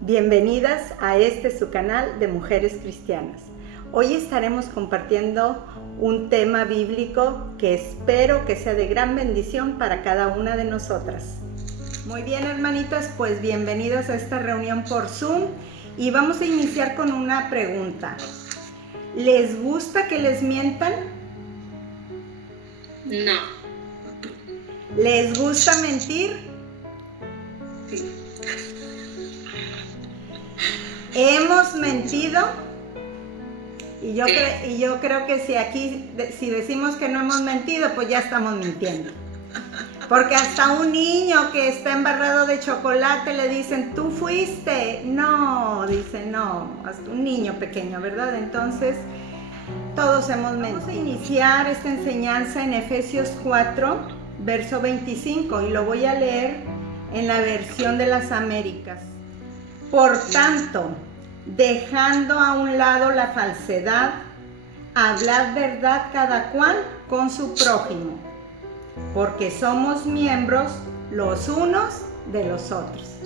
Bienvenidas a su canal de Mujeres Cristianas. Hoy estaremos compartiendo un tema bíblico que espero que sea de gran bendición para cada una de nosotras. Muy bien, hermanitas, pues bienvenidas a esta reunión por Zoom y vamos a iniciar con una pregunta. ¿Les gusta que les mientan? No. ¿Les gusta mentir? Sí. ¿Hemos mentido? Y yo creo que si decimos que no hemos mentido, pues ya estamos mintiendo. Porque hasta un niño que está embarrado de chocolate le dicen, ¿tú fuiste? No, dice no, hasta un niño pequeño, ¿verdad? Entonces, todos hemos mentido. Vamos a iniciar esta enseñanza en Efesios 4, verso 25, y lo voy a leer en la versión de las Américas. Por tanto, dejando a un lado la falsedad, hablad verdad cada cual con su prójimo, porque somos miembros los unos de los otros.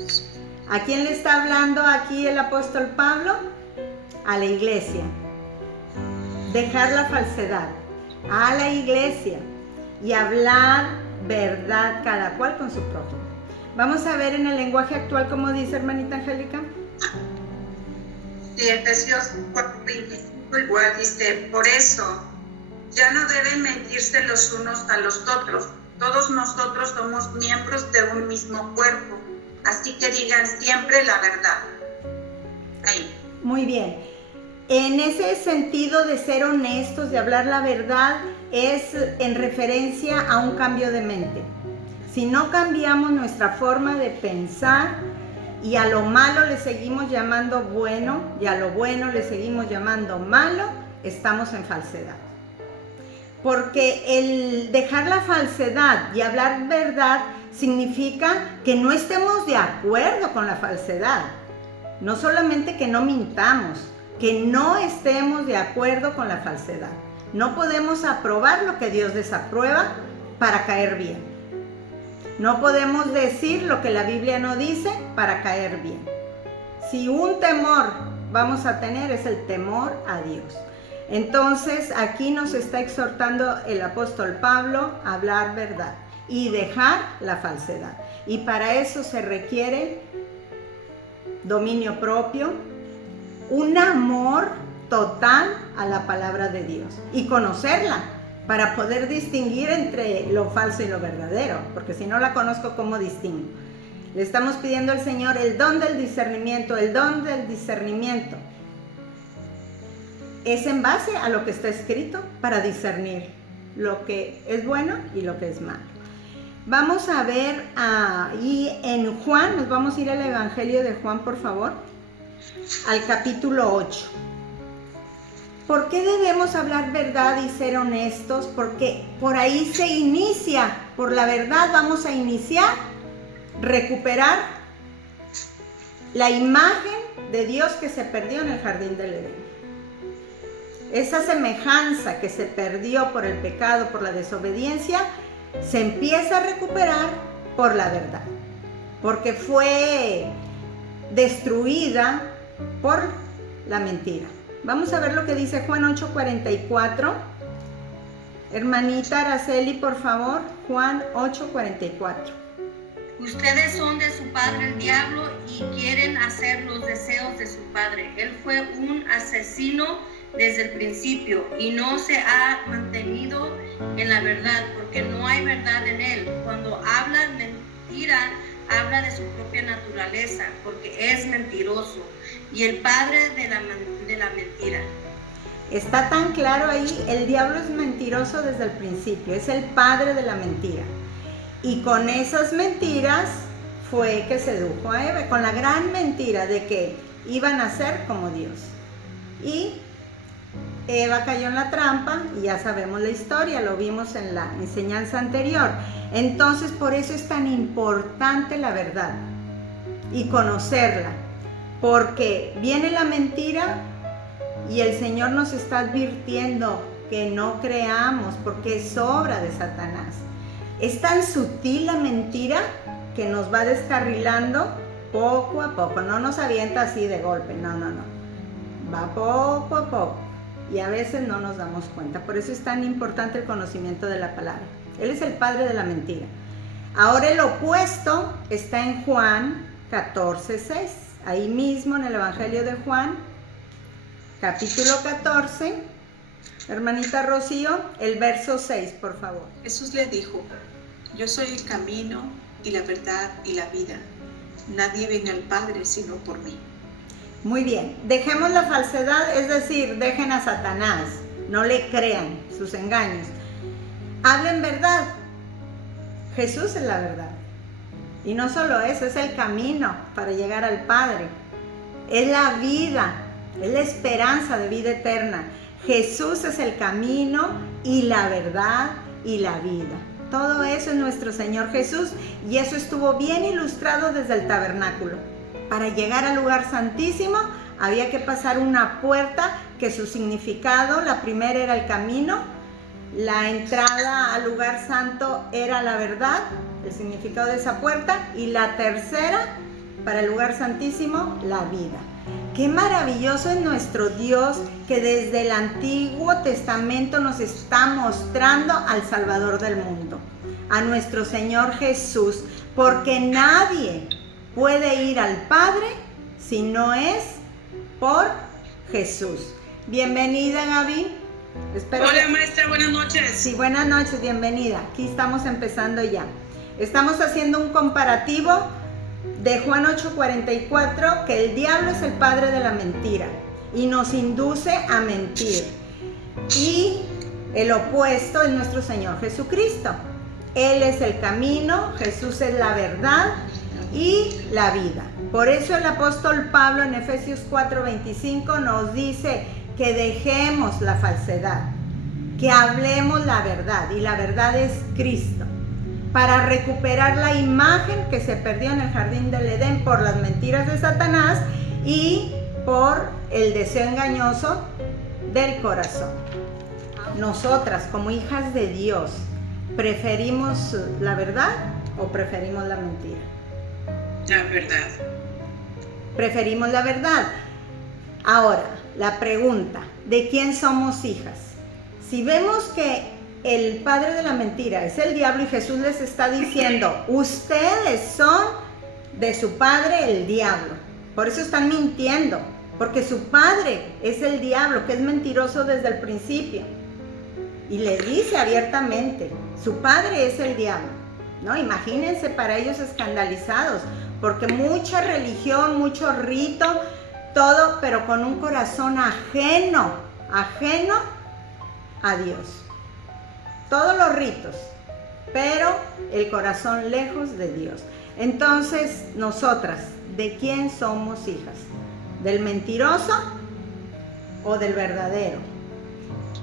¿A quién le está hablando aquí el apóstol Pablo? A la iglesia. Dejar la falsedad a la iglesia y hablar verdad cada cual con su prójimo. Vamos a ver en el lenguaje actual cómo dice, hermanita Angélica. Sí, Efesios 4:25 igual dice, por eso ya no deben mentirse los unos a los otros. Todos nosotros somos miembros de un mismo cuerpo, así que digan siempre la verdad. Ahí. Muy bien. En ese sentido de ser honestos, de hablar la verdad, es en referencia a un cambio de mente. Si no cambiamos nuestra forma de pensar y a lo malo le seguimos llamando bueno y a lo bueno le seguimos llamando malo, estamos en falsedad. Porque el dejar la falsedad y hablar verdad significa que no estemos de acuerdo con la falsedad. No solamente que no mintamos, que no estemos de acuerdo con la falsedad. No podemos aprobar lo que Dios desaprueba para caer bien. No podemos decir lo que la Biblia no dice para caer bien. Si un temor vamos a tener es el temor a Dios. Entonces aquí nos está exhortando el apóstol Pablo a hablar verdad y dejar la falsedad. Y para eso se requiere dominio propio, un amor total a la palabra de Dios y conocerla para poder distinguir entre lo falso y lo verdadero, porque si no la conozco, ¿cómo distingo? Le estamos pidiendo al Señor el don del discernimiento. El don del discernimiento es en base a lo que está escrito para discernir lo que es bueno y lo que es malo. Vamos a ver ahí en Juan, nos vamos a ir al Evangelio de Juan, por favor, al capítulo 8. ¿Por qué debemos hablar verdad y ser honestos? Porque por ahí se inicia, por la verdad vamos a iniciar, recuperar la imagen de Dios que se perdió en el jardín del Edén. Esa semejanza que se perdió por el pecado, por la desobediencia, se empieza a recuperar por la verdad, porque fue destruida por la mentira. Vamos a ver lo que dice Juan 8:44. Hermanita Araceli, por favor, Juan 8:44. Ustedes son de su padre el diablo y quieren hacer los deseos de su padre. Él fue un asesino desde el principio y no se ha mantenido en la verdad porque no hay verdad en él. Cuando habla mentira, habla de su propia naturaleza porque es mentiroso y el padre de la mentira. Está tan claro ahí, el diablo es mentiroso desde el principio, es el padre de la mentira. Y con esas mentiras fue que sedujo a Eva, con la gran mentira de que iban a ser como Dios. Y Eva cayó en la trampa y ya sabemos la historia, lo vimos en la enseñanza anterior. Entonces, por eso es tan importante la verdad y conocerla, porque viene la mentira y el Señor nos está advirtiendo que no creamos, porque es obra de Satanás. Es tan sutil la mentira que nos va descarrilando poco a poco, no nos avienta así de golpe, no. Va poco a poco y a veces no nos damos cuenta. Por eso es tan importante el conocimiento de la palabra. Él es el padre de la mentira. Ahora el opuesto está en Juan 14:6. Ahí mismo en el Evangelio de Juan, capítulo 14, hermanita Rocío, el verso 6, por favor. Jesús le dijo: yo soy el camino y la verdad y la vida. Nadie viene al Padre sino por mí. Muy bien, dejemos la falsedad, es decir, dejen a Satanás, no le crean sus engaños. Hablen verdad. Jesús es la verdad. Y no solo eso, es el camino para llegar al Padre. Es la vida, es la esperanza de vida eterna. Jesús es el camino y la verdad y la vida. Todo eso es nuestro Señor Jesús, y eso estuvo bien ilustrado desde el tabernáculo. Para llegar al lugar santísimo había que pasar una puerta que su significado, la primera era el camino, la entrada al lugar santo era la verdad, el significado de esa puerta, y la tercera, para el lugar santísimo, la vida. Qué maravilloso es nuestro Dios, que desde el Antiguo Testamento nos está mostrando al Salvador del mundo, a nuestro Señor Jesús, porque nadie puede ir al Padre si no es por Jesús. Bienvenida, Gaby. Hola, maestra, buenas noches. Sí, buenas noches, bienvenida. Aquí estamos empezando ya. Estamos haciendo un comparativo de Juan 8:44, que el diablo es el padre de la mentira y nos induce a mentir. Y el opuesto es nuestro Señor Jesucristo. Él es el camino, Jesús es la verdad y la vida. Por eso el apóstol Pablo en Efesios 4:25 nos dice que dejemos la falsedad, que hablemos la verdad, y la verdad es Cristo, para recuperar la imagen que se perdió en el jardín del Edén por las mentiras de Satanás y por el deseo engañoso del corazón. Nosotras, como hijas de Dios, ¿preferimos la verdad o preferimos la mentira? La verdad. Preferimos la verdad. Ahora, la pregunta, ¿de quién somos hijas? Si vemos que el padre de la mentira es el diablo y Jesús les está diciendo, ustedes son de su padre el diablo, por eso están mintiendo, porque su padre es el diablo, que es mentiroso desde el principio, y le dice abiertamente, su padre es el diablo, ¿no? Imagínense, para ellos escandalizados, porque mucha religión, mucho rito, todo, pero con un corazón ajeno a Dios. Todos los ritos, pero el corazón lejos de Dios. Entonces, nosotras, ¿de quién somos hijas? ¿Del mentiroso o del verdadero?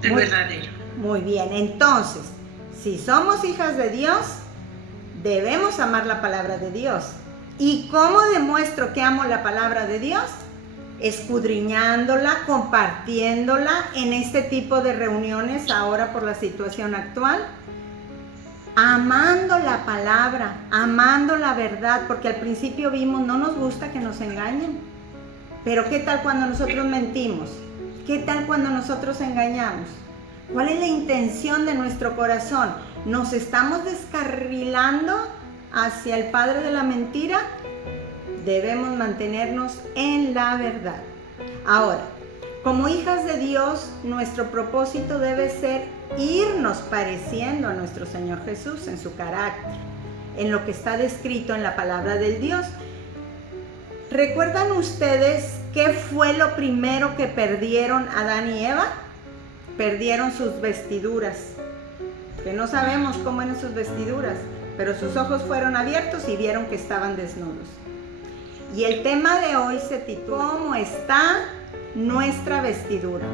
Del verdadero. Muy bien, entonces, si somos hijas de Dios, debemos amar la palabra de Dios. ¿Y cómo demuestro que amo la palabra de Dios? Escudriñándola, compartiéndola en este tipo de reuniones ahora por la situación actual, amando la palabra, amando la verdad, porque al principio vimos, no nos gusta que nos engañen, pero ¿qué tal cuando nosotros mentimos? ¿Qué tal cuando nosotros engañamos? ¿Cuál es la intención de nuestro corazón? ¿Nos estamos descarrilando hacia el padre de la mentira? Debemos mantenernos en la verdad. Ahora, como hijas de Dios, nuestro propósito debe ser irnos pareciendo a nuestro Señor Jesús en su carácter, en lo que está descrito en la palabra del Dios. ¿Recuerdan ustedes qué fue lo primero que perdieron Adán y Eva? Perdieron sus vestiduras, que no sabemos cómo eran sus vestiduras, pero sus ojos fueron abiertos y vieron que estaban desnudos. Y el tema de hoy se titula ¿Cómo está nuestra vestidura?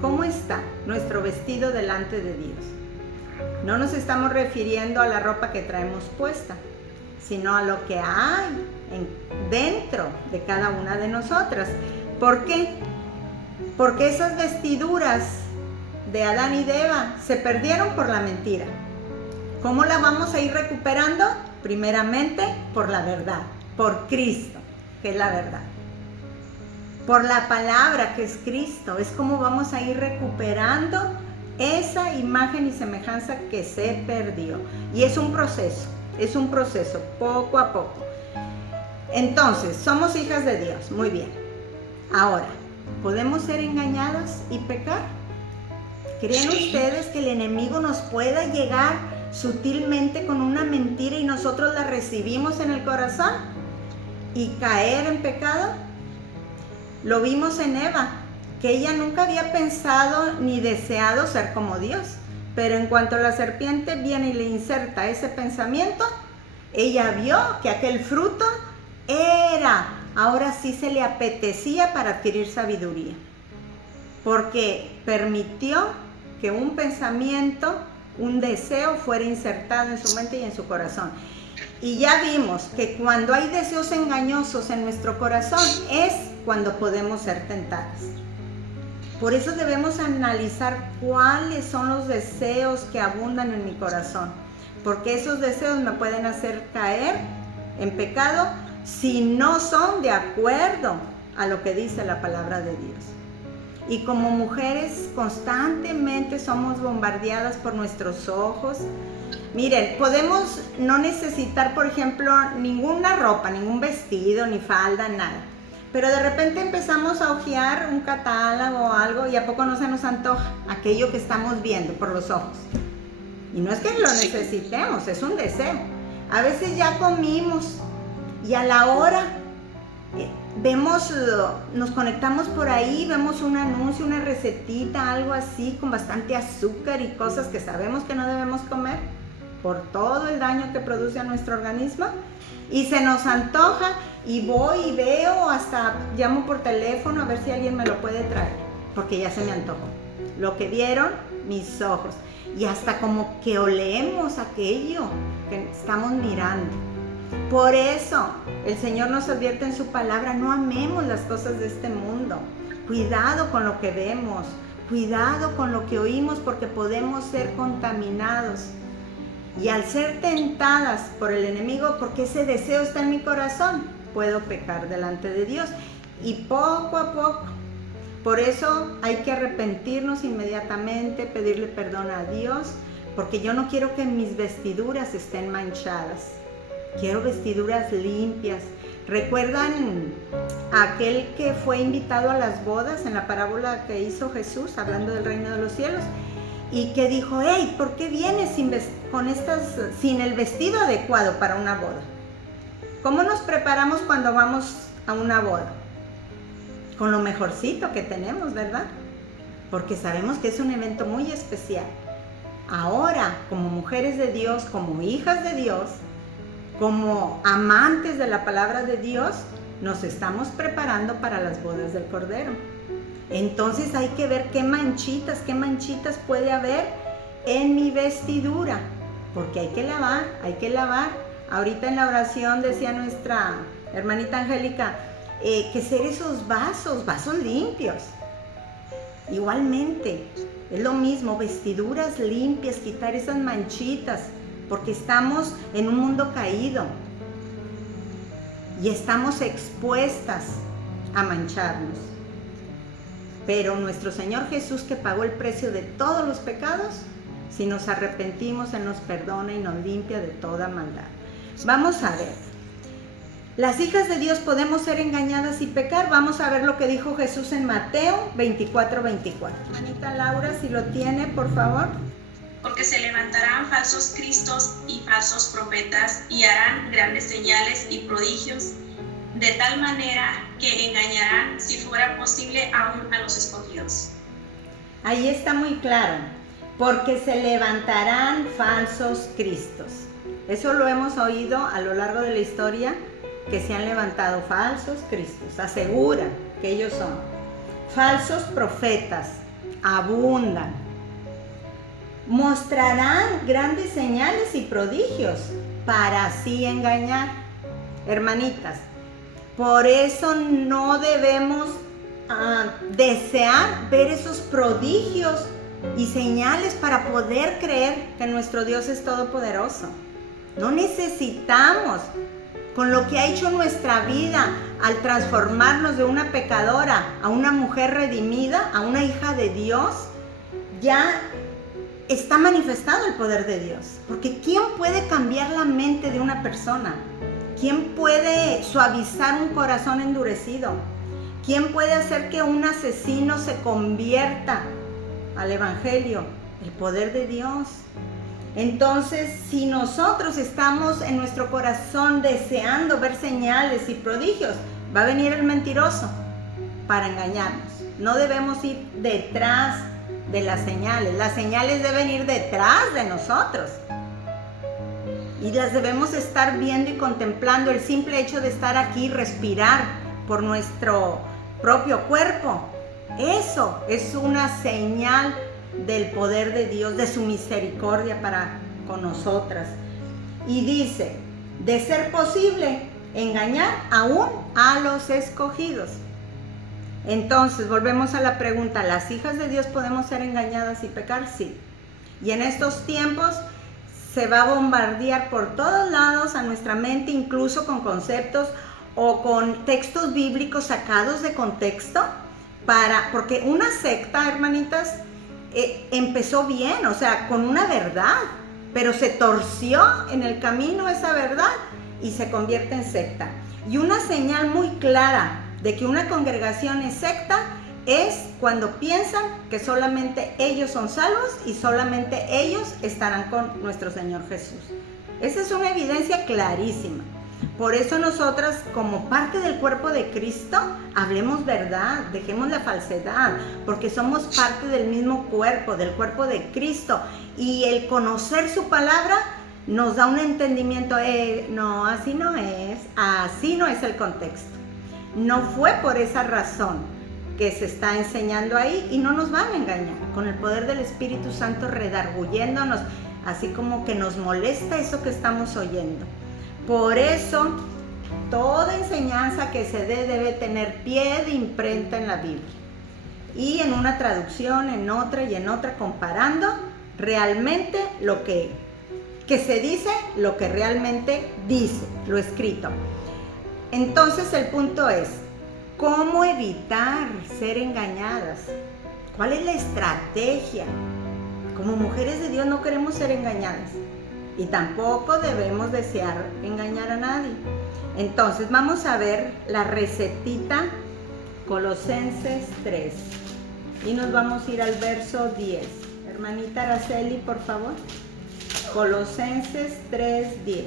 ¿Cómo está nuestro vestido delante de Dios? No nos estamos refiriendo a la ropa que traemos puesta, sino a lo que hay dentro de cada una de nosotras. ¿Por qué? Porque esas vestiduras de Adán y de Eva se perdieron por la mentira. ¿Cómo la vamos a ir recuperando? Primeramente, por la verdad. por Cristo, que es la verdad. Por la palabra, que es Cristo. Es como vamos a ir recuperando esa imagen y semejanza que se perdió. Y es un proceso, poco a poco. Entonces, somos hijas de Dios, muy bien. Ahora, ¿podemos ser engañadas y pecar? ¿Creen ustedes que el enemigo nos pueda llegar sutilmente con una mentira y nosotros la recibimos en el corazón y caer en pecado? Lo vimos en Eva, que ella nunca había pensado ni deseado ser como Dios, pero en cuanto la serpiente viene y le inserta ese pensamiento, ella vio que aquel fruto ahora sí se le apetecía para adquirir sabiduría, porque permitió que un pensamiento, un deseo fuera insertado en su mente y en su corazón. Y ya vimos que cuando hay deseos engañosos en nuestro corazón es cuando podemos ser tentadas. Por eso debemos analizar cuáles son los deseos que abundan en mi corazón, porque esos deseos me pueden hacer caer en pecado si no son de acuerdo a lo que dice la palabra de Dios. Y como mujeres constantemente somos bombardeadas por nuestros ojos. Miren, podemos no necesitar, por ejemplo, ninguna ropa, ningún vestido, ni falda, nada. Pero de repente empezamos a hojear un catálogo o algo y a poco no se nos antoja aquello que estamos viendo por los ojos. Y no es que lo necesitemos, es un deseo. A veces ya comimos y a la hora vemos, nos conectamos por ahí, vemos un anuncio, una recetita, algo así con bastante azúcar y cosas que sabemos que no debemos comer por todo el daño que produce a nuestro organismo, y se nos antoja y voy y veo, hasta llamo por teléfono a ver si alguien me lo puede traer, porque ya se me antojó. Lo que vieron mis ojos, y hasta como que olemos aquello que estamos mirando. Por eso el Señor nos advierte en su palabra: no amemos las cosas de este mundo. Cuidado con lo que vemos, cuidado con lo que oímos, porque podemos ser contaminados. Y al ser tentadas por el enemigo, porque ese deseo está en mi corazón, puedo pecar delante de Dios. Y poco a poco. Por eso hay que arrepentirnos inmediatamente, pedirle perdón a Dios, porque yo no quiero que mis vestiduras estén manchadas. Quiero vestiduras limpias. ¿Recuerdan aquel que fue invitado a las bodas en la parábola que hizo Jesús, hablando del reino de los cielos? Y que dijo: hey, ¿por qué vienes sin el vestido adecuado para una boda? ¿Cómo nos preparamos cuando vamos a una boda? Con lo mejorcito que tenemos, ¿verdad? Porque sabemos que es un evento muy especial. Ahora, como mujeres de Dios, como hijas de Dios, como amantes de la palabra de Dios, nos estamos preparando para las bodas del Cordero. Entonces hay que ver qué manchitas puede haber en mi vestidura, porque hay que lavar. Ahorita en la oración decía nuestra hermanita Angélica, que ser esos vasos limpios. Igualmente, es lo mismo, vestiduras limpias, quitar esas manchitas, porque estamos en un mundo caído y estamos expuestas a mancharnos. Pero nuestro Señor Jesús, que pagó el precio de todos los pecados, si nos arrepentimos, Él nos perdona y nos limpia de toda maldad. Vamos a ver. Las hijas de Dios podemos ser engañadas y pecar. Vamos a ver lo que dijo Jesús en Mateo 24:24. Manita Laura, si lo tiene, por favor. Porque se levantarán falsos cristos y falsos profetas y harán grandes señales y prodigios, de tal manera que engañarán, si fuera posible, aún a los escogidos. Ahí está muy claro, porque se levantarán falsos cristos. Eso lo hemos oído a lo largo de la historia, que se han levantado falsos cristos. Aseguran que ellos son falsos profetas, abundan. Mostrarán grandes señales y prodigios para así engañar. Hermanitas, por eso no debemos desear ver esos prodigios y señales para poder creer que nuestro Dios es todopoderoso. No necesitamos con lo que ha hecho nuestra vida al transformarnos de una pecadora a una mujer redimida, a una hija de Dios, ya está manifestado el poder de Dios. Porque ¿quién puede cambiar la mente de una persona? ¿Quién puede suavizar un corazón endurecido? ¿Quién puede hacer que un asesino se convierta al Evangelio? El poder de Dios. Entonces, si nosotros estamos en nuestro corazón deseando ver señales y prodigios, va a venir el mentiroso para engañarnos. No debemos ir detrás de las señales deben ir detrás de nosotros. Y las debemos estar viendo y contemplando. El simple hecho de estar aquí, respirar por nuestro propio cuerpo, eso es una señal del poder de Dios, de su misericordia para con nosotras. Y dice, de ser posible, engañar aún a los escogidos. Entonces, volvemos a la pregunta, ¿las hijas de Dios podemos ser engañadas y pecar? Sí. Y en estos tiempos se va a bombardear por todos lados a nuestra mente, incluso con conceptos o con textos bíblicos sacados de contexto, porque una secta, hermanitas, empezó bien, o sea, con una verdad, pero se torció en el camino esa verdad y se convierte en secta. Y una señal muy clara de que una congregación es secta es cuando piensan que solamente ellos son salvos y solamente ellos estarán con nuestro Señor Jesús. Esa es una evidencia clarísima. Por eso nosotras, como parte del cuerpo de Cristo, hablemos verdad, dejemos la falsedad, porque somos parte del mismo cuerpo, del cuerpo de Cristo. Y el conocer su palabra nos da un entendimiento, no, así no es el contexto. No fue por esa razón que se está enseñando ahí y no nos van a engañar. Con el poder del Espíritu Santo redarguyéndonos, así como que nos molesta eso que estamos oyendo. Por eso, toda enseñanza que se dé debe tener pie de imprenta en la Biblia. Y en una traducción, en otra y en otra, comparando realmente lo que se dice, lo que realmente dice, lo escrito. Entonces el punto es, ¿cómo evitar ser engañadas? ¿Cuál es la estrategia? Como mujeres de Dios no queremos ser engañadas. Y tampoco debemos desear engañar a nadie. Entonces vamos a ver la recetita, Colosenses 3. Y nos vamos a ir al verso 10. Hermanita Araceli, por favor. Colosenses 3:10.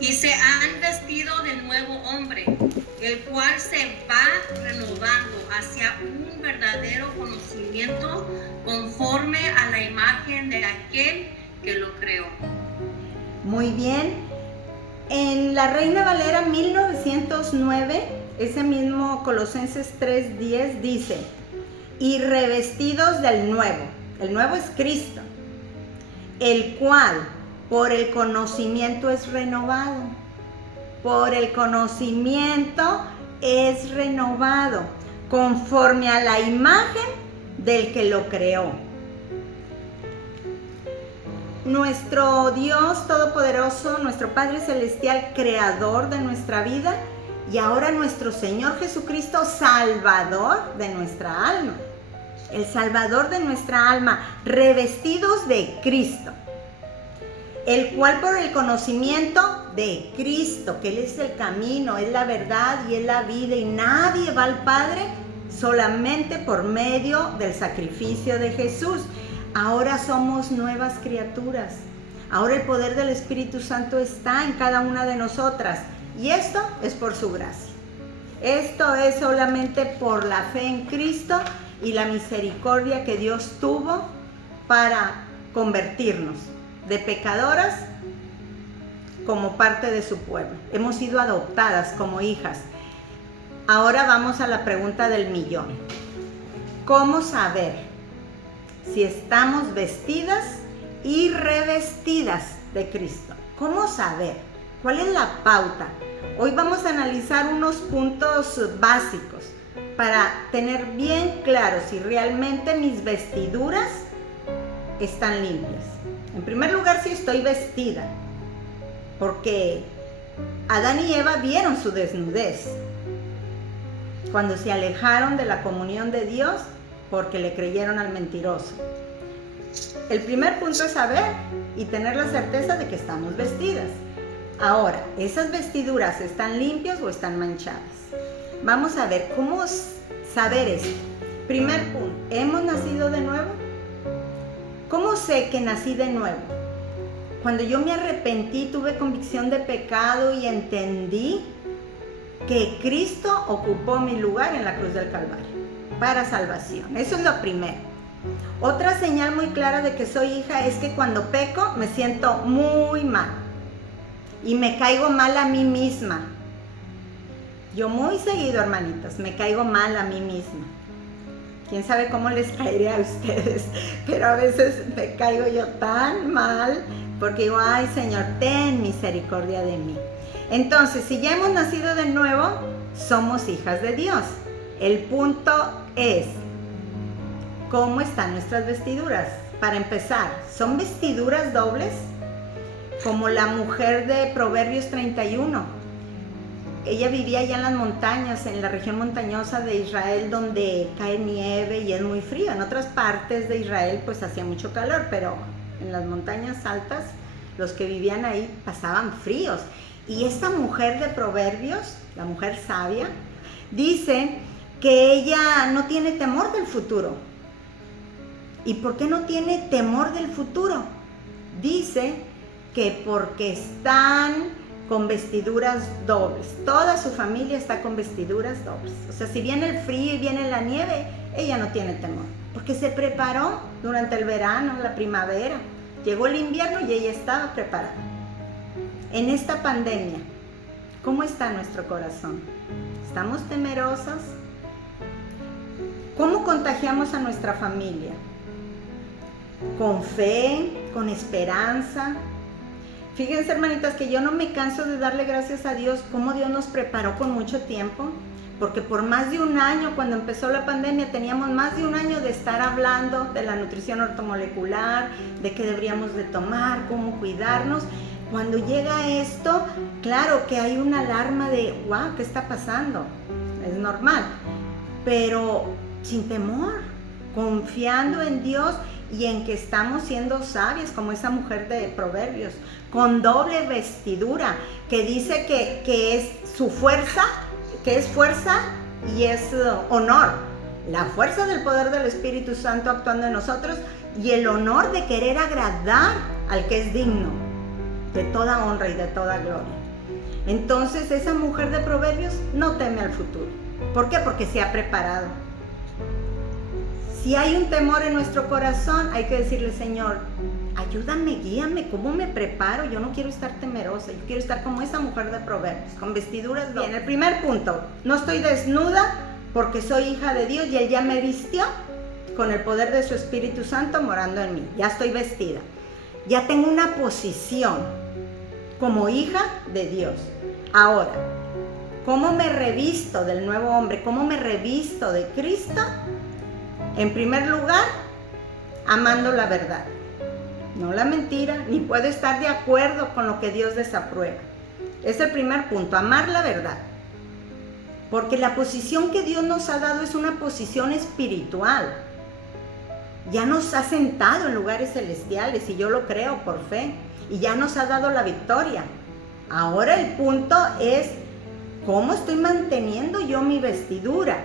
Y se han vestido del nuevo hombre, el cual se va renovando hacia un verdadero conocimiento conforme a la imagen de aquel que lo creó. Muy bien. En la Reina Valera 1909, ese mismo Colosenses 3:10 dice, y revestidos del nuevo. El nuevo es Cristo, el cual por el conocimiento es renovado. Por el conocimiento es renovado, conforme a la imagen del que lo creó. Nuestro Dios Todopoderoso, nuestro Padre Celestial, creador de nuestra vida, y ahora nuestro Señor Jesucristo, Salvador de nuestra alma. El Salvador de nuestra alma, revestidos de Cristo. El cual por el conocimiento de Cristo, que Él es el camino, es la verdad y es la vida, y nadie va al Padre solamente por medio del sacrificio de Jesús. Ahora somos nuevas criaturas. Ahora el poder del Espíritu Santo está en cada una de nosotras. Y esto es por su gracia. Esto es solamente por la fe en Cristo y la misericordia que Dios tuvo para convertirnos de pecadoras como parte de su pueblo. Hemos sido adoptadas como hijas. Ahora vamos a la pregunta del millón. ¿Cómo saber si estamos vestidas y revestidas de Cristo? ¿Cómo saber? ¿Cuál es la pauta? Hoy vamos a analizar unos puntos básicos para tener bien claro si realmente mis vestiduras están limpias. En primer lugar, si estoy vestida, porque Adán y Eva vieron su desnudez cuando se alejaron de la comunión de Dios porque le creyeron al mentiroso. El primer punto es saber y tener la certeza de que estamos vestidas. Ahora, ¿esas vestiduras están limpias o están manchadas? Vamos a ver cómo saber esto. Primer punto, ¿hemos nacido de nuevo? ¿Cómo sé que nací de nuevo? Cuando yo me arrepentí, tuve convicción de pecado y entendí que Cristo ocupó mi lugar en la cruz del Calvario para salvación. Eso es lo primero. Otra señal muy clara de que soy hija es que cuando peco me siento muy mal y me caigo mal a mí misma. Yo muy seguido, hermanitas, me caigo mal a mí misma. Quién sabe cómo les caeré a ustedes, pero a veces me caigo yo tan mal porque digo, ay Señor, ten misericordia de mí. Entonces, si ya hemos nacido de nuevo, somos hijas de Dios. El punto es, ¿cómo están nuestras vestiduras? Para empezar, ¿son vestiduras dobles? Como la mujer de Proverbios 31. Ella vivía allá en las montañas, en la región montañosa de Israel, donde cae nieve y es muy frío. En otras partes de Israel pues hacía mucho calor, pero en las montañas altas los que vivían ahí pasaban fríos. Y esta mujer de Proverbios, la mujer sabia, dice que ella no tiene temor del futuro. ¿Y por qué no tiene temor del futuro? Dice que porque están con vestiduras dobles. Toda su familia está con vestiduras dobles. O sea, si viene el frío y viene la nieve, ella no tiene temor, porque se preparó durante el verano, la primavera. Llegó el invierno y ella estaba preparada. En esta pandemia, ¿cómo está nuestro corazón? ¿Estamos temerosas? ¿Cómo contagiamos a nuestra familia? ¿Con fe? ¿Con esperanza? Fíjense, hermanitas, que yo no me canso de darle gracias a Dios cómo Dios nos preparó con mucho tiempo, porque por más de un año, cuando empezó la pandemia, teníamos más de un año de estar hablando de la nutrición ortomolecular, de qué deberíamos de tomar, cómo cuidarnos. Cuando llega esto, claro que hay una alarma de, wow, ¿qué está pasando? Es normal, pero sin temor, confiando en Dios y en que estamos siendo sabias, como esa mujer de Proverbios, con doble vestidura, que dice que es su fuerza, que es fuerza y es honor. La fuerza del poder del Espíritu Santo actuando en nosotros y el honor de querer agradar al que es digno de toda honra y de toda gloria. Entonces esa mujer de Proverbios no teme al futuro. ¿Por qué? Porque se ha preparado. Si hay un temor en nuestro corazón, hay que decirle, Señor, ayúdame, guíame, ¿cómo me preparo? Yo no quiero estar temerosa, yo quiero estar como esa mujer de Proverbios, con vestiduras bien. El primer punto, no estoy desnuda porque soy hija de Dios y Él ya me vistió con el poder de su Espíritu Santo morando en mí. Ya estoy vestida, ya tengo una posición como hija de Dios. Ahora, ¿cómo me revisto del nuevo hombre? ¿Cómo me revisto de Cristo? En primer lugar, amando la verdad, no la mentira, ni puedo estar de acuerdo con lo que Dios desaprueba. Es el primer punto, amar la verdad. Porque la posición que Dios nos ha dado es una posición espiritual. Ya nos ha sentado en lugares celestiales y yo lo creo por fe. Y ya nos ha dado la victoria. Ahora el punto es, ¿cómo estoy manteniendo yo mi vestidura?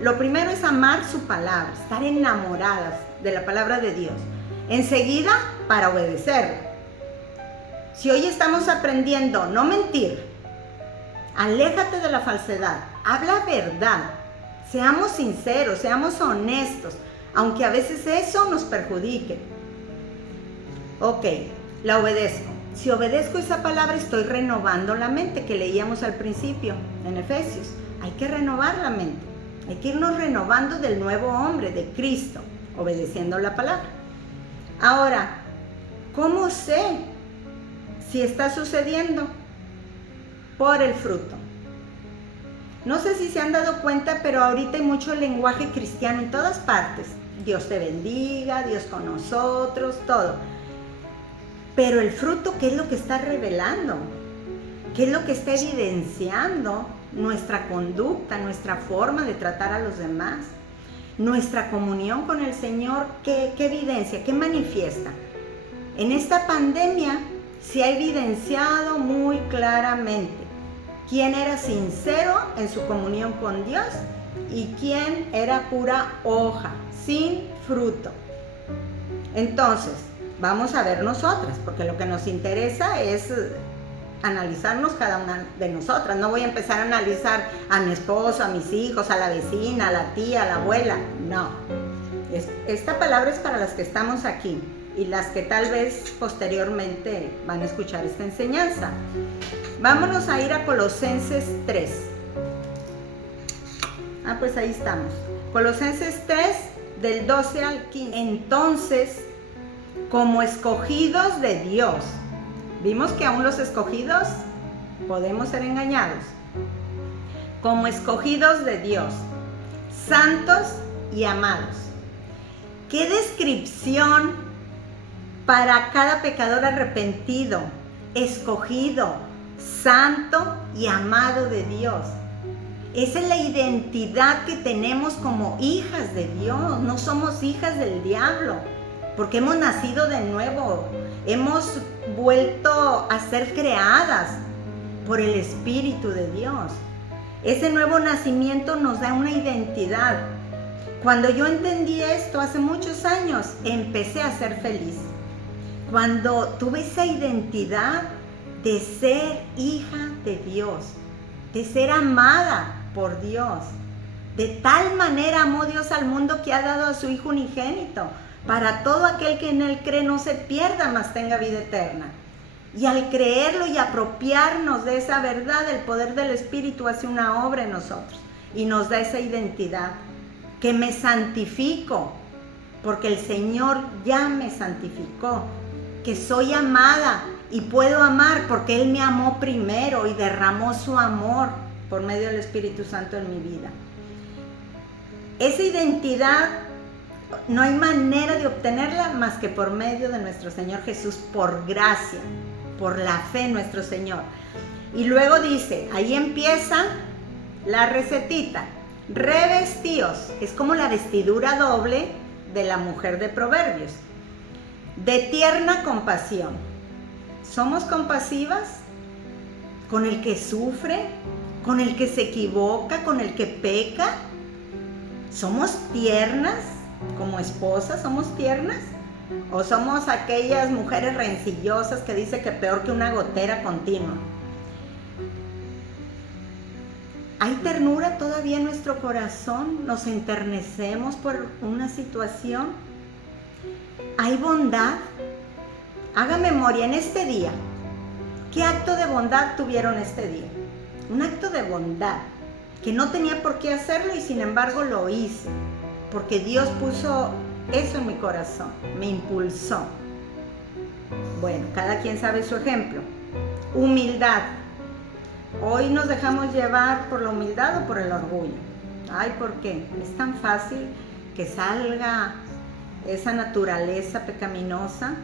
Lo primero es amar su palabra, estar enamoradas de la palabra de Dios. Enseguida, para obedecerla. Si hoy estamos aprendiendo no mentir, aléjate de la falsedad, habla verdad, seamos sinceros, seamos honestos, aunque a veces eso nos perjudique. Ok, la obedezco. Si obedezco esa palabra, estoy renovando la mente, que leíamos al principio en Efesios. Hay que renovar la mente. Hay que irnos renovando del nuevo hombre, de Cristo, obedeciendo la palabra. Ahora, ¿cómo sé si está sucediendo? Por el fruto. No sé si se han dado cuenta, pero ahorita hay mucho lenguaje cristiano en todas partes. Dios te bendiga, Dios con nosotros, todo. Pero el fruto, ¿qué es lo que está revelando? ¿Qué es lo que está evidenciando nuestra conducta, nuestra forma de tratar a los demás? Nuestra comunión con el Señor, ¿qué evidencia? ¿Qué manifiesta? En esta pandemia se ha evidenciado muy claramente quién era sincero en su comunión con Dios y quién era pura hoja, sin fruto. Entonces, vamos a ver nosotras, porque lo que nos interesa es analizarnos cada una de nosotras. No voy a empezar a analizar a mi esposo, a mis hijos, a la vecina, a la tía, a la abuela. No. Esta palabra es para las que estamos aquí y las que tal vez posteriormente van a escuchar esta enseñanza. Vámonos a ir a Colosenses 3. Pues ahí estamos. Colosenses 3, del 12 al 15. Entonces, como escogidos de Dios, vimos que aún los escogidos podemos ser engañados. Como escogidos de Dios, santos y amados. ¿Qué descripción para cada pecador arrepentido, escogido, santo y amado de Dios? Esa es la identidad que tenemos como hijas de Dios. No somos hijas del diablo, porque hemos nacido de nuevo. Hemos vuelto a ser creadas por el Espíritu de Dios. Ese nuevo nacimiento nos da una identidad. Cuando yo entendí esto hace muchos años, empecé a ser feliz. Cuando tuve esa identidad de ser hija de Dios, de ser amada por Dios. De tal manera amó Dios al mundo que ha dado a su Hijo unigénito, para todo aquel que en Él cree no se pierda, mas tenga vida eterna. Y al creerlo y apropiarnos de esa verdad, el poder del Espíritu hace una obra en nosotros y nos da esa identidad, que me santifico, porque el Señor ya me santificó, que soy amada y puedo amar porque Él me amó primero y derramó su amor por medio del Espíritu Santo en mi vida. Esa identidad no hay manera de obtenerla más que por medio de nuestro Señor Jesús, por gracia, por la fe en nuestro Señor. Y luego dice, ahí empieza la recetita, revestíos, es como la vestidura doble de la mujer de Proverbios, de tierna compasión. ¿Somos compasivas con el que sufre, con el que se equivoca, con el que peca? ¿Somos tiernas como esposas? ¿Somos tiernas? ¿O somos aquellas mujeres rencillosas que dice que peor que una gotera continua? ¿Hay ternura todavía en nuestro corazón? ¿Nos enternecemos por una situación? ¿Hay bondad? Haga memoria en este día. ¿Qué acto de bondad tuvieron este día? Un acto de bondad que no tenía por qué hacerlo y sin embargo lo hice, porque Dios puso eso en mi corazón, me impulsó. Bueno, cada quien sabe su ejemplo. Humildad. Hoy nos dejamos llevar por la humildad o por el orgullo. Ay, ¿por qué? Es tan fácil que salga esa naturaleza pecaminosa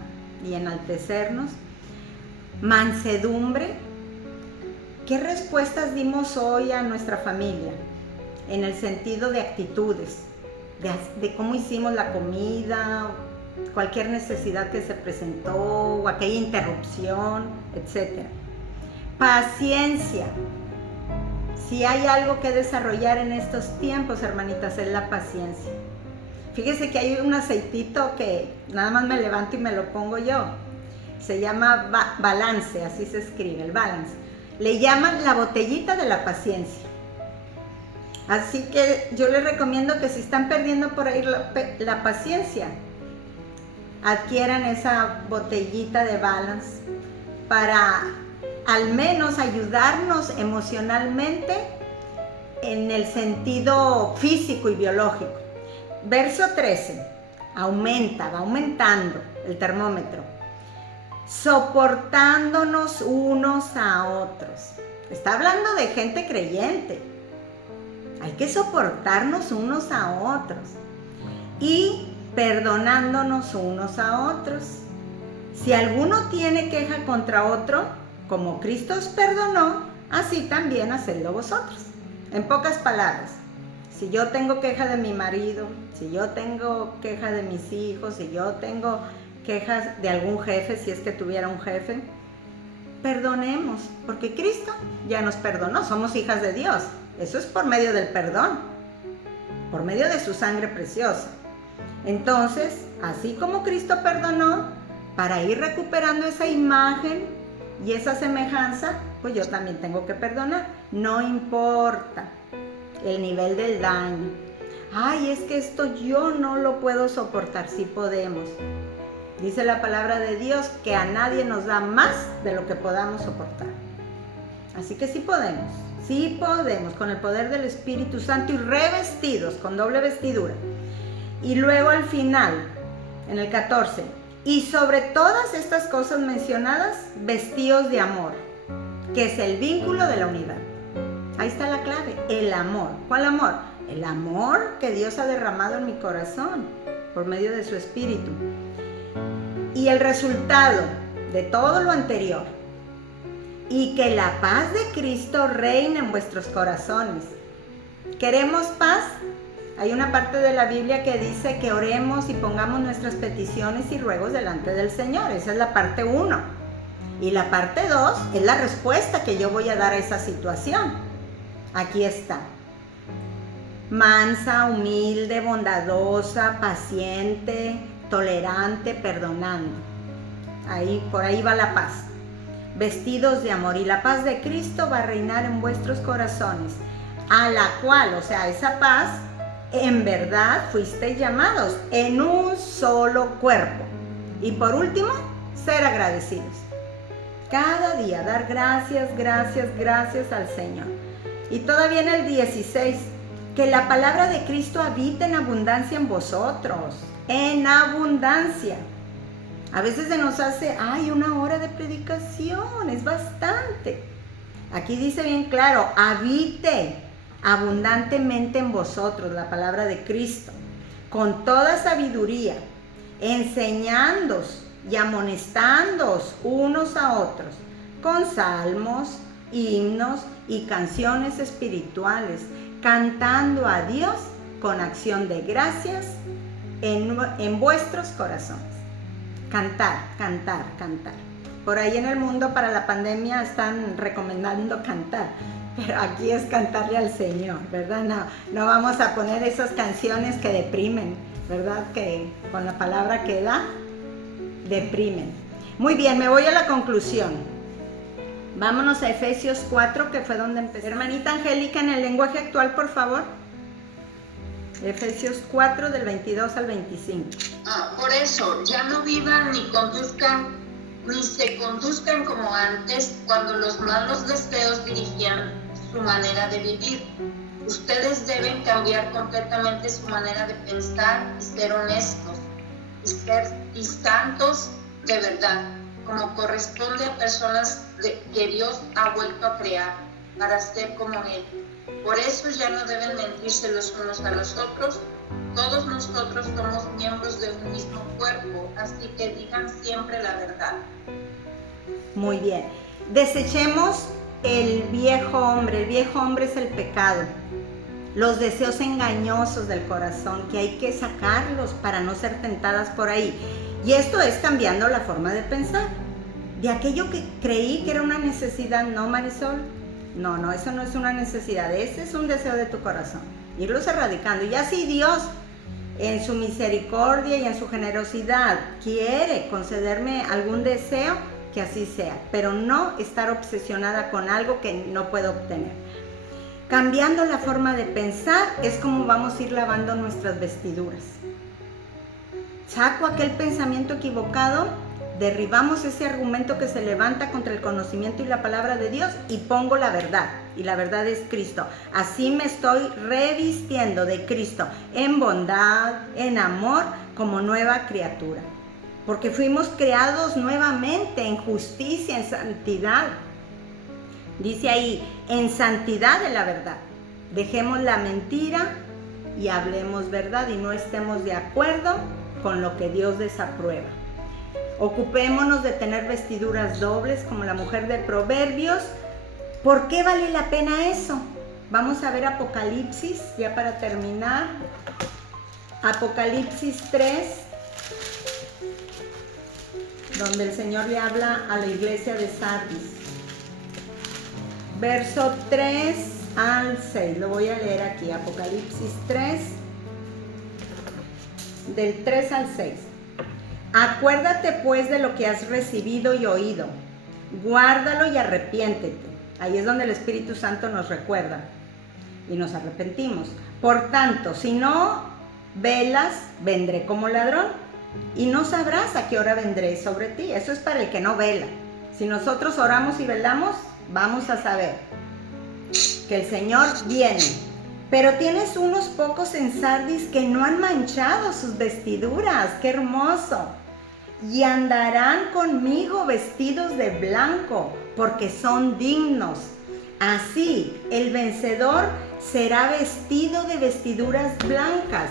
y enaltecernos. Mansedumbre. ¿Qué respuestas dimos hoy a nuestra familia? En el sentido de actitudes, de cómo hicimos la comida, cualquier necesidad que se presentó, o aquella interrupción, etc. Paciencia. Si hay algo que desarrollar en estos tiempos, hermanitas, es la paciencia. Fíjese que hay un aceitito que nada más me levanto y me lo pongo yo. Se llama Balance, así se escribe, el Balance. Le llaman la botellita de la paciencia. Así que yo les recomiendo que si están perdiendo por ahí la paciencia, adquieran esa botellita de Balance para al menos ayudarnos emocionalmente en el sentido físico y biológico. Verso 13, va aumentando el termómetro. Soportándonos unos a otros. Está hablando de gente creyente. Hay que soportarnos unos a otros. y perdonándonos unos a otros. Si alguno tiene queja contra otro, como Cristo os perdonó, así también hacedlo vosotros. En pocas palabras, si yo tengo queja de mi marido, si yo tengo queja de mis hijos, si yo tengo quejas de algún jefe, si es que tuviera un jefe, perdonemos, porque Cristo ya nos perdonó, somos hijas de Dios. Eso es por medio del perdón, por medio de su sangre preciosa. Entonces, así como Cristo perdonó, para ir recuperando esa imagen y esa semejanza, pues yo también tengo que perdonar. No importa el nivel del daño. Ay, es que esto yo no lo puedo soportar. Sí podemos. Dice la palabra de Dios que a nadie nos da más de lo que podamos soportar. Así que sí podemos, con el poder del Espíritu Santo y revestidos con doble vestidura. Y luego al final, en el 14, y sobre todas estas cosas mencionadas, vestíos de amor, que es el vínculo de la unidad. Ahí está la clave, el amor. ¿Cuál amor? El amor que Dios ha derramado en mi corazón por medio de su Espíritu. Y el resultado de todo lo anterior, y que la paz de Cristo reine en vuestros corazones. ¿Queremos paz? Hay una parte de la Biblia que dice que oremos y pongamos nuestras peticiones y ruegos delante del Señor. Esa es la parte 1. Y la parte 2 es la respuesta que yo voy a dar a esa situación. Aquí está. Mansa, humilde, bondadosa, paciente, tolerante, perdonando. Por ahí va la paz. Vestidos de amor, y la paz de Cristo va a reinar en vuestros corazones, a la cual, o sea, esa paz, en verdad fuisteis llamados en un solo cuerpo. Y por último, ser agradecidos. Cada día dar gracias al Señor. Y todavía en el 16, que la palabra de Cristo habite en abundancia en vosotros, en abundancia. A veces se nos hace, una hora de predicación, es bastante. Aquí dice bien claro, habite abundantemente en vosotros la palabra de Cristo, con toda sabiduría, enseñándoos y amonestándoos unos a otros, con salmos, himnos y canciones espirituales, cantando a Dios con acción de gracias en vuestros corazones. Cantar. Por ahí en el mundo para la pandemia están recomendando cantar, pero aquí es cantarle al Señor, ¿verdad? No vamos a poner esas canciones que deprimen, ¿verdad? Que con la palabra que da, deprimen. Muy bien, me voy a la conclusión. Vámonos a Efesios 4, que fue donde empecé. Hermanita Angélica, en el lenguaje actual, por favor. Efesios 4, del 22 al 25. Por eso, ya no vivan ni conduzcan, ni se conduzcan como antes, cuando los malos deseos dirigían su manera de vivir. Ustedes deben cambiar completamente su manera de pensar y ser honestos y santos de verdad, como corresponde a personas que Dios ha vuelto a crear para ser como Él. Por eso ya no deben mentirse los unos a los otros. Todos nosotros somos miembros de un mismo cuerpo, así que digan siempre la verdad. Muy bien. Desechemos el viejo hombre. El viejo hombre es el pecado. Los deseos engañosos del corazón, que hay que sacarlos para no ser tentadas por ahí. Y esto es cambiando la forma de pensar. De aquello que creí que era una necesidad, ¿no, Marisol? No, eso no es una necesidad, ese es un deseo de tu corazón. Irlos erradicando. Y así Dios, en su misericordia y en su generosidad, quiere concederme algún deseo, que así sea, pero no estar obsesionada con algo que no puedo obtener. Cambiando la forma de pensar es como vamos a ir lavando nuestras vestiduras. Saco aquel pensamiento equivocado, derribamos ese argumento que se levanta contra el conocimiento y la palabra de Dios y pongo la verdad. Y la verdad es Cristo. Así me estoy revistiendo de Cristo en bondad, en amor, como nueva criatura. Porque fuimos creados nuevamente en justicia, en santidad. Dice ahí, en santidad de la verdad. Dejemos la mentira y hablemos verdad y no estemos de acuerdo con lo que Dios desaprueba. Ocupémonos de tener vestiduras dobles como la mujer de Proverbios. ¿Por qué vale la pena eso? Vamos a ver Apocalipsis, ya para terminar. Apocalipsis 3, donde el Señor le habla a la iglesia de Sardis. Verso 3 al 6, lo voy a leer aquí, Apocalipsis 3, del 3 al 6. Acuérdate pues de lo que has recibido y oído, guárdalo y arrepiéntete. Ahí es donde el Espíritu Santo nos recuerda y nos arrepentimos. Por tanto, si no velas, vendré como ladrón y no sabrás a qué hora vendré sobre ti. Eso es para el que no vela. Si nosotros oramos y velamos, vamos a saber que el Señor viene. Pero tienes unos pocos en Sardis que no han manchado sus vestiduras. ¡Qué hermoso! Y andarán conmigo vestidos de blanco, porque son dignos. Así, el vencedor será vestido de vestiduras blancas,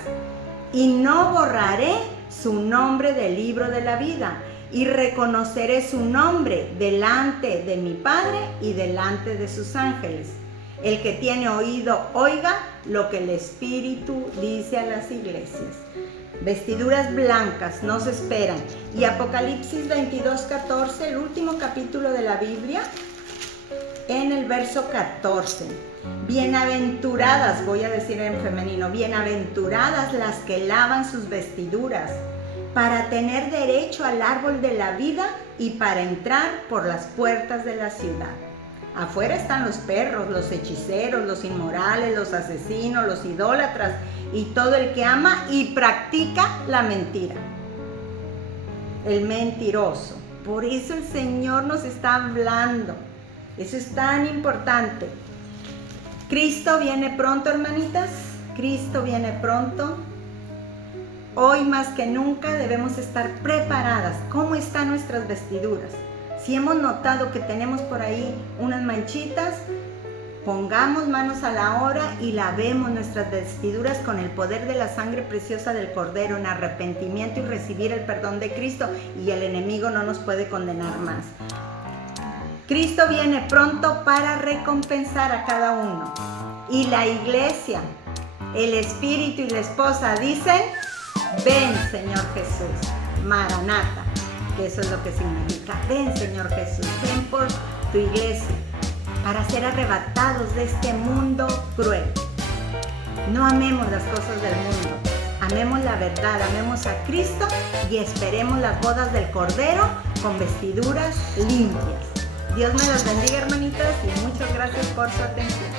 y no borraré su nombre del libro de la vida, y reconoceré su nombre delante de mi Padre y delante de sus ángeles. El que tiene oído, oiga lo que el Espíritu dice a las iglesias. Vestiduras blancas nos esperan. Y Apocalipsis 22:14, el último capítulo de la Biblia, en el verso 14. Bienaventuradas, voy a decir en femenino, bienaventuradas las que lavan sus vestiduras, para tener derecho al árbol de la vida y para entrar por las puertas de la ciudad. Afuera están los perros, los hechiceros, los inmorales, los asesinos, los idólatras y todo el que ama y practica la mentira. El mentiroso. Por eso el Señor nos está hablando. Eso es tan importante. Cristo viene pronto, hermanitas. Cristo viene pronto. Hoy más que nunca debemos estar preparadas. ¿Cómo están nuestras vestiduras? Si hemos notado que tenemos por ahí unas manchitas, pongamos manos a la obra y lavemos nuestras vestiduras con el poder de la sangre preciosa del Cordero en arrepentimiento y recibir el perdón de Cristo, y el enemigo no nos puede condenar más. Cristo viene pronto para recompensar a cada uno. Y la iglesia, el Espíritu y la esposa dicen: ven, Señor Jesús, Maranata. Que eso es lo que significa: ven, Señor Jesús, ven por tu iglesia para ser arrebatados de este mundo cruel. No amemos las cosas del mundo, amemos la verdad, amemos a Cristo y esperemos las bodas del Cordero con vestiduras limpias. Dios me los bendiga, hermanitas, y muchas gracias por su atención.